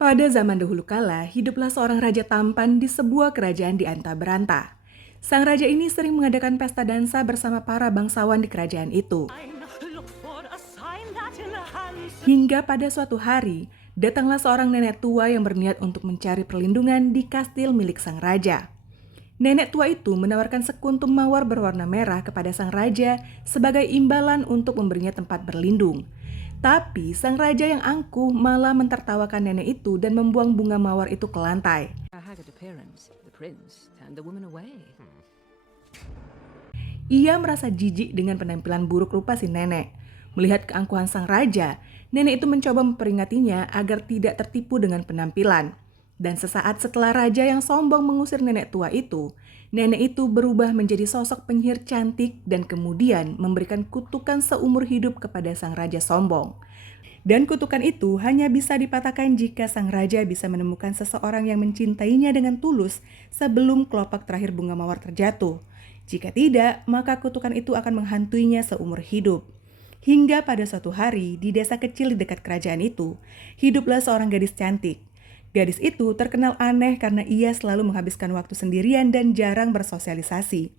Pada zaman dahulu kala, hiduplah seorang raja tampan di sebuah kerajaan di Anta Beranta. Sang raja ini sering mengadakan pesta dansa bersama para bangsawan di kerajaan itu. Hingga pada suatu hari, datanglah seorang nenek tua yang berniat untuk mencari perlindungan di kastil milik sang raja. Nenek tua itu menawarkan sekuntum mawar berwarna merah kepada sang raja sebagai imbalan untuk memberinya tempat berlindung. Tapi sang raja yang angkuh malah mentertawakan nenek itu dan membuang bunga mawar itu ke lantai. Ia merasa jijik dengan penampilan buruk rupa si nenek. Melihat keangkuhan sang raja, nenek itu mencoba memperingatinya agar tidak tertipu dengan penampilan. Dan sesaat setelah raja yang sombong mengusir nenek tua itu, nenek itu berubah menjadi sosok penyihir cantik dan kemudian memberikan kutukan seumur hidup kepada sang raja sombong. Dan kutukan itu hanya bisa dipatahkan jika sang raja bisa menemukan seseorang yang mencintainya dengan tulus sebelum kelopak terakhir bunga mawar terjatuh. Jika tidak, maka kutukan itu akan menghantuinya seumur hidup. Hingga pada suatu hari, di desa kecil di dekat kerajaan itu, hiduplah seorang gadis cantik. Gadis itu terkenal aneh karena ia selalu menghabiskan waktu sendirian dan jarang bersosialisasi.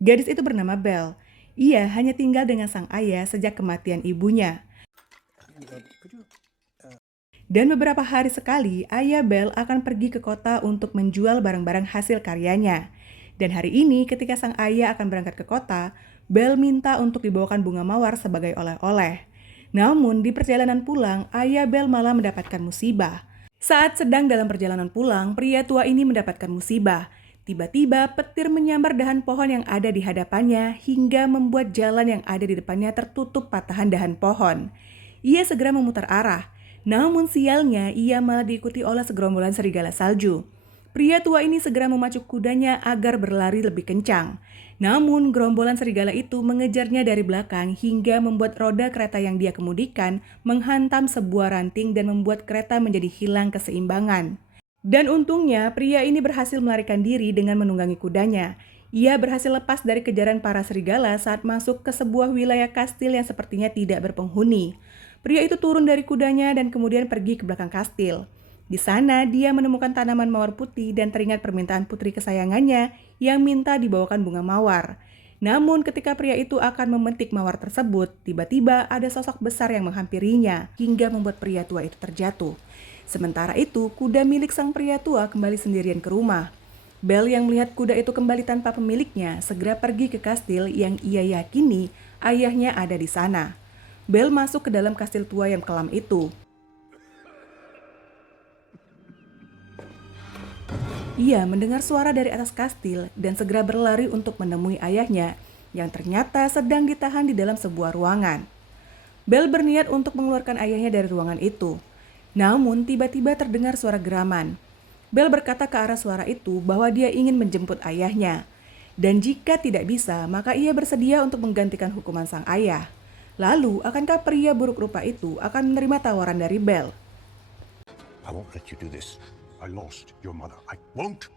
Gadis itu bernama Belle. Ia hanya tinggal dengan sang ayah sejak kematian ibunya. Dan beberapa hari sekali, ayah Belle akan pergi ke kota untuk menjual barang-barang hasil karyanya. Dan hari ini ketika sang ayah akan berangkat ke kota, Belle minta untuk dibawakan bunga mawar sebagai oleh-oleh. Namun di perjalanan pulang, ayah Belle malah mendapatkan musibah. Saat sedang dalam perjalanan pulang, pria tua ini mendapatkan musibah. Tiba-tiba petir menyambar dahan pohon yang ada di hadapannya hingga membuat jalan yang ada di depannya tertutup patahan dahan pohon. Ia segera memutar arah, namun sialnya ia malah diikuti oleh segerombolan serigala salju. Pria tua ini segera memacu kudanya agar berlari lebih kencang. Namun gerombolan serigala itu mengejarnya dari belakang hingga membuat roda kereta yang dia kemudikan menghantam sebuah ranting dan membuat kereta menjadi hilang keseimbangan. Dan untungnya pria ini berhasil melarikan diri dengan menunggangi kudanya. Ia berhasil lepas dari kejaran para serigala saat masuk ke sebuah wilayah kastil yang sepertinya tidak berpenghuni. Pria itu turun dari kudanya dan kemudian pergi ke belakang kastil. Di sana dia menemukan tanaman mawar putih dan teringat permintaan putri kesayangannya yang minta dibawakan bunga mawar. Namun ketika pria itu akan memetik mawar tersebut, tiba-tiba ada sosok besar yang menghampirinya hingga membuat pria tua itu terjatuh. Sementara itu, kuda milik sang pria tua kembali sendirian ke rumah. Belle yang melihat kuda itu kembali tanpa pemiliknya segera pergi ke kastil yang ia yakini ayahnya ada di sana. Belle masuk ke dalam kastil tua yang kelam itu. Ia mendengar suara dari atas kastil dan segera berlari untuk menemui ayahnya yang ternyata sedang ditahan di dalam sebuah ruangan. Belle berniat untuk mengeluarkan ayahnya dari ruangan itu. Namun tiba-tiba terdengar suara geraman. Belle berkata ke arah suara itu bahwa dia ingin menjemput ayahnya. Dan jika tidak bisa, maka ia bersedia untuk menggantikan hukuman sang ayah. Lalu, akankah pria buruk rupa itu akan menerima tawaran dari Belle? I won't let you do this. I lost your mother. I won't